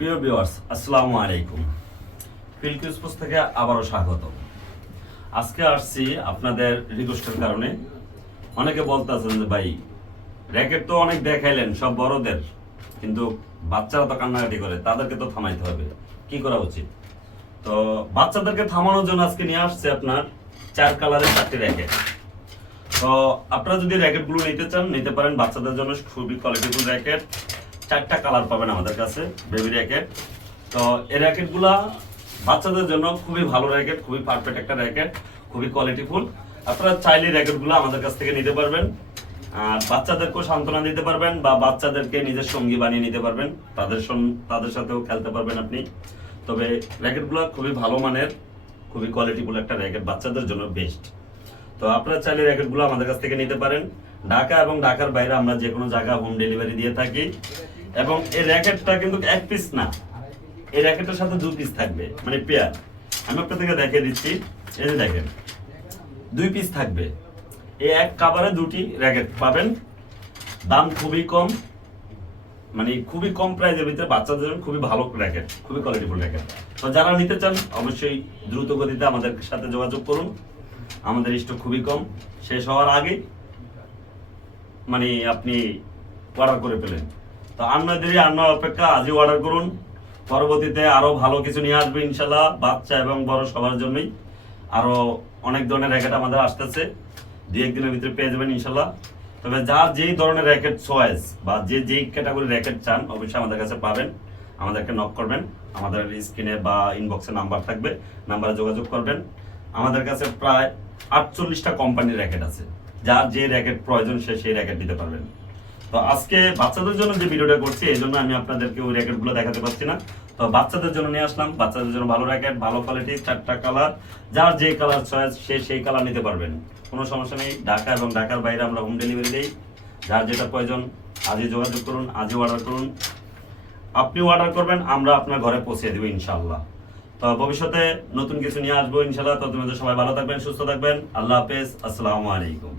প্রিয় ভিউয়ার্স, আসসালামু আলাইকুম। ফিল্ড স্পোর্টস থেকে আবারও স্বাগত। আজকে আসছি আপনাদের রিকোয়েস্টের কারণে। অনেকে বলতেছেন যে ভাই, র্যাকেট তো অনেক দেখাইলেন সব বড়দের, কিন্তু বাচ্চারা তো কান্নাকাটি করে, তাদেরকে তো থামাইতে হবে, কি করা উচিত? তো বাচ্চাদেরকে থামানোর জন্য আজকে নিয়ে আসছে আপনার 4 কালারের 4টি র্যাকেট। তো আপনারা যদি র্যাকেটগুলো নিতে চান নিতে পারেন। বাচ্চাদের জন্য খুবই কোয়ালিটিফুল র্যাকেট, 4টা কালার পাবেন আমাদের কাছে, বেবি র্যাকেট। তো এই র্যাকেটগুলা বাচ্চাদের জন্য খুবই ভালো র্যাকেট, খুবই পারফেক্ট একটা র্যাকেট, খুবই কোয়ালিটিফুল। আপনারা চাইলে র্যাকেটগুলো আমাদের কাছ থেকে নিতে পারবেন, আর বাচ্চাদেরকেও সান্ত্বনা দিতে পারবেন বা বাচ্চাদেরকে নিজের সঙ্গী বানিয়ে নিতে পারবেন, তাদের সাথেও খেলতে পারবেন আপনি। তবে র্যাকেটগুলো খুবই ভালো মানের, খুবই কোয়ালিটিফুল একটা র্যাকেট, বাচ্চাদের জন্য বেস্ট। তো আপনারা চাইলে র্যাকেটগুলো আমাদের কাছ থেকে নিতে পারেন। ঢাকা এবং ঢাকার বাইরে আমরা যে কোনো জায়গায় হোম ডেলিভারি দিয়ে থাকি। এবং এই র্যাকেটটা কিন্তু এক পিস না, এই র্যাকেটের সাথে 2 পিস থাকবে, মানে পেয়ার। আমি আপনাদেরকে দেখিয়ে দিচ্ছি, এই যে দেখেন 2 পিস থাকবে। এই এক কাভারে 2টি র্যাকেট পাবেন। দাম খুবই কম, মানে খুবই কম প্রাইসের ভিতরে বাচ্চাদের জন্য খুবই ভালো র্যাকেট, খুবই কোয়ালিটিফুল র্যাকেট। তো যারা নিতে চান অবশ্যই দ্রুত গতিতে আমাদের সাথে যোগাযোগ করুন। আমাদের স্টক খুবই কম, শেষ হওয়ার আগে মানে আপনি অর্ডার করে ফেলেন। তো আন্না অপেক্ষা আজই অর্ডার করুন। পরবর্তীতে আরো ভালো কিছু নিয়ে আসবে ইনশাল্লাহ, বাচ্চা এবং বড় সবার জন্যই। আরো অনেক ধরনের র্যাকেট আমাদের আসতেছে, 2-1 দিনের ভিতরে পেয়ে যাবেন ইনশাল্লাহ। তবে যার যেই ধরনের র্যাকেট চয়েস বা যেই ক্যাটাগরি র্যাকেট চান অবশ্যই আমাদের কাছে পাবেন। আমাদেরকে নক করবেন, আমাদের স্ক্রিনে বা ইনবক্সে নাম্বার থাকবে, নাম্বারে যোগাযোগ করবেন। আমাদের কাছে প্রায় 48টা কোম্পানির র্যাকেট আছে, যার যে র্যাকেট প্রয়োজন সে সেই র্যাকেট দিতে পারবেন। তো আজকে বাচ্চাদের জন্য যে ভিডিওটা করছি এই জন্য আমি আপনাদেরকে ওই র্যাকেটগুলো দেখাতে পারছি না। তো বাচ্চাদের জন্য নিয়ে আসলাম, বাচ্চাদের জন্য ভালো র্যাকেট, ভালো কোয়ালিটি, 4টা কালার, যার যে কালার চয়েস সে সেই কালার নিতে পারবেন, কোনো সমস্যা নেই। ঢাকা এবং ঢাকার বাইরে আমরা হোম ডেলিভারি দিই। যার যেটা প্রয়োজন আজই যোগাযোগ করুন, আজই অর্ডার করুন। আপনি অর্ডার করবেন, আমরা আপনার ঘরে পৌঁছে দেবো ইনশাআল্লাহ। তো ভবিষ্যতে নতুন কিছু নিয়ে আসবো ইনশাআল্লাহ। তো তোমাদের সবাই ভালো থাকবেন, সুস্থ থাকবেন। আল্লাহ হাফেজ, আসসালামু আলাইকুম।